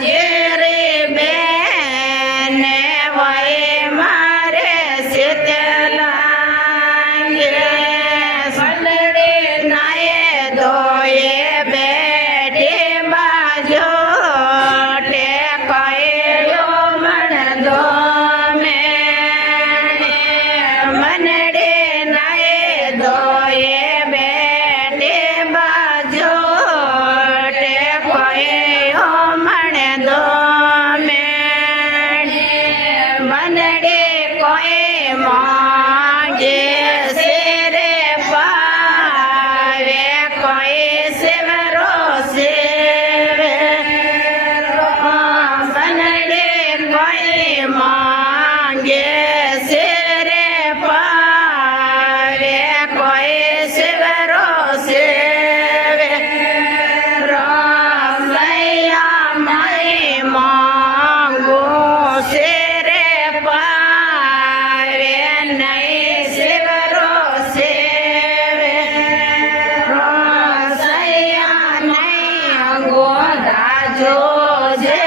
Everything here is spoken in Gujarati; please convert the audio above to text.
જેરી બેને વય મારે શીતલાંગે સલડી નાયે દોયે બેઠી બાજો ટેકાયો મણ દો મનડે નાયે દોયે બેઠી બાજો ટેકાયો મણ દો મનડે કોઈ માંગે શેરે પાવે કોઈ સેવરો સેવે મનડે કોઈ માંગે શેરે પાવે કોઈ સેવરો સેવે રમૈયા મય માંગો શેરે પાવે નહીં સેવરો સેવે રસૈયા નહીં ગોધા જો જે